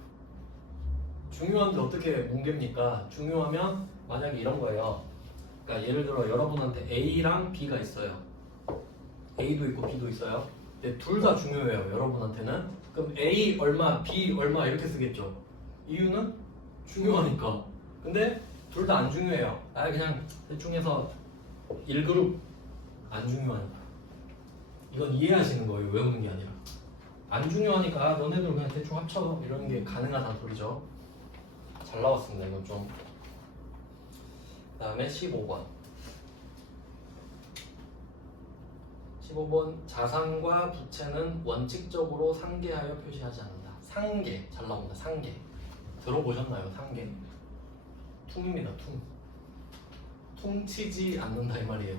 중요한데 어떻게 뭉갭니까? 중요하면 만약에 이런 거예요. 그러니까 예를 들어 여러분한테 A랑 B가 있어요. A도 있고 B도 있어요. 근데 둘 다 중요해요. 여러분한테는. 그럼 A 얼마, B 얼마 이렇게 쓰겠죠. 이유는 중요하니까. 근데 둘 다 안 중요해요. 그냥 대충 해서 1그룹 안 중요하니까. 이건 이해하시는 거예요. 외우는 게 아니라. 안 중요하니까 너네들 그냥 대충 합쳐 이런 게 가능하다는 소리죠. 잘 나왔습니다. 이건 좀. 그 다음에 15번. 15번 자산과 부채는 원칙적으로 상계하여 표시하지 않는다. 상계 잘 나옵니다. 상계 들어보셨나요? 상계 퉁입니다. 퉁치지 않는다 이 말이에요.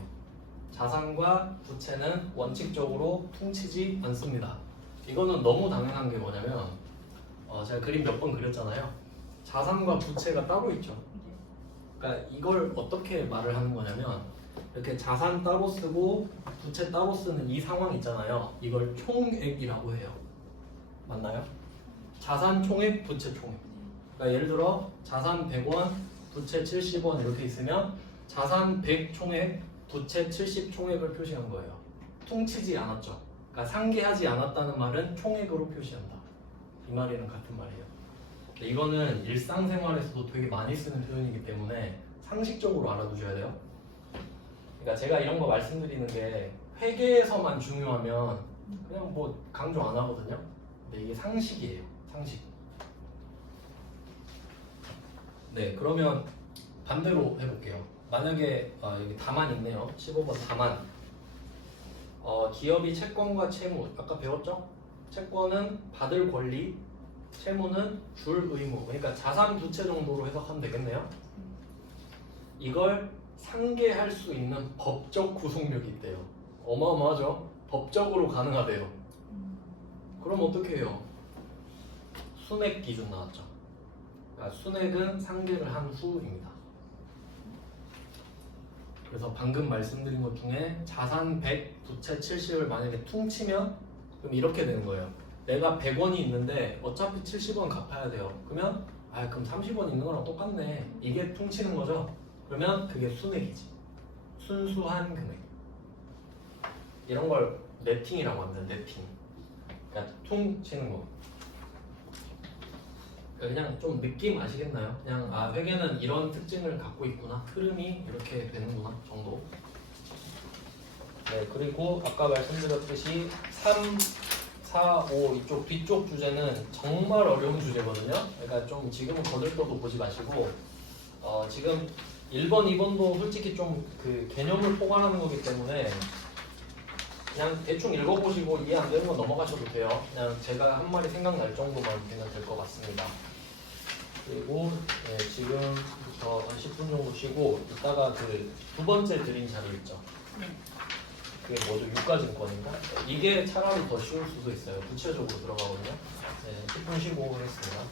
자산과 부채는 원칙적으로 퉁치지 않습니다. 이거는 너무 당연한 게 뭐냐면 제가 그림 몇 번 그렸잖아요. 자산과 부채가 따로 있죠. 그러니까 이걸 어떻게 말을 하는 거냐면 이렇게 자산 따로 쓰고 부채 따로 쓰는 이 상황 있잖아요. 이걸 총액이라고 해요. 맞나요? 자산 총액, 부채 총액. 그러니까 예를 들어 자산 100원, 부채 70원 이렇게 있으면 자산 100 총액, 부채 70 총액을 표시한 거예요. 퉁치지 않았죠. 그러니까 상계하지 않았다는 말은 총액으로 표시한다. 이 말이랑 같은 말이에요. 이거는 일상생활에서도 되게 많이 쓰는 표현이기 때문에 상식적으로 알아두셔야 돼요. 그러니까 제가 이런 거 말씀드리는 게 회계에서만 중요하면 그냥 뭐 강조 안 하거든요. 근데 이게 상식이에요. 상식. 네, 그러면 반대로 해볼게요. 만약에 여기 다만 있네요. 15번 다만. 기업이 채권과 채무 아까 배웠죠? 채권은 받을 권리, 채무는 줄 의무. 그러니까 자산 부채 정도로 해석하면 되겠네요. 이걸 상계할 수 있는 법적 구속력이 있대요. 어마어마하죠? 법적으로 가능하대요. 그럼 어떻게 해요? 순액 기준 나왔죠. 그러니까 순액은 상계를 한 후입니다. 그래서 방금 말씀드린 것 중에 자산 100, 부채 70을 만약에 퉁치면 그럼 이렇게 되는 거예요. 내가 100원이 있는데 어차피 70원 갚아야 돼요. 그러면 그럼 30원 있는 거랑 똑같네. 이게 퉁치는 거죠. 그러면 그게 순액이지. 순수한 금액. 이런 걸 네팅이라고 합니다. 네팅. 그러니까 퉁치는 거. 그냥 좀 느낌 아시겠나요? 그냥 회계는 이런 특징을 갖고 있구나. 흐름이 이렇게 되는구나 정도. 네, 그리고 아까 말씀드렸듯이 3, 4, 5 이쪽 뒤쪽 주제는 정말 어려운 주제거든요. 그러니까 좀 지금은 거들떠도 보지 마시고 지금 1번, 2번도 솔직히 좀 그 개념을 포괄하는 거기 때문에 그냥 대충 읽어보시고 이해 안 되는 건 넘어가셔도 돼요. 그냥 제가 한 마디 생각날 정도만 되면 될 것 같습니다. 그리고 지금부터 한 10분 정도 쉬고 이따가 그 두 번째 드린 자료 있죠. 그게 뭐죠? 유가증권인가? 이게 차라리 더 쉬울 수도 있어요. 구체적으로 들어가거든요. 네, 10분 쉬고 하겠습니다.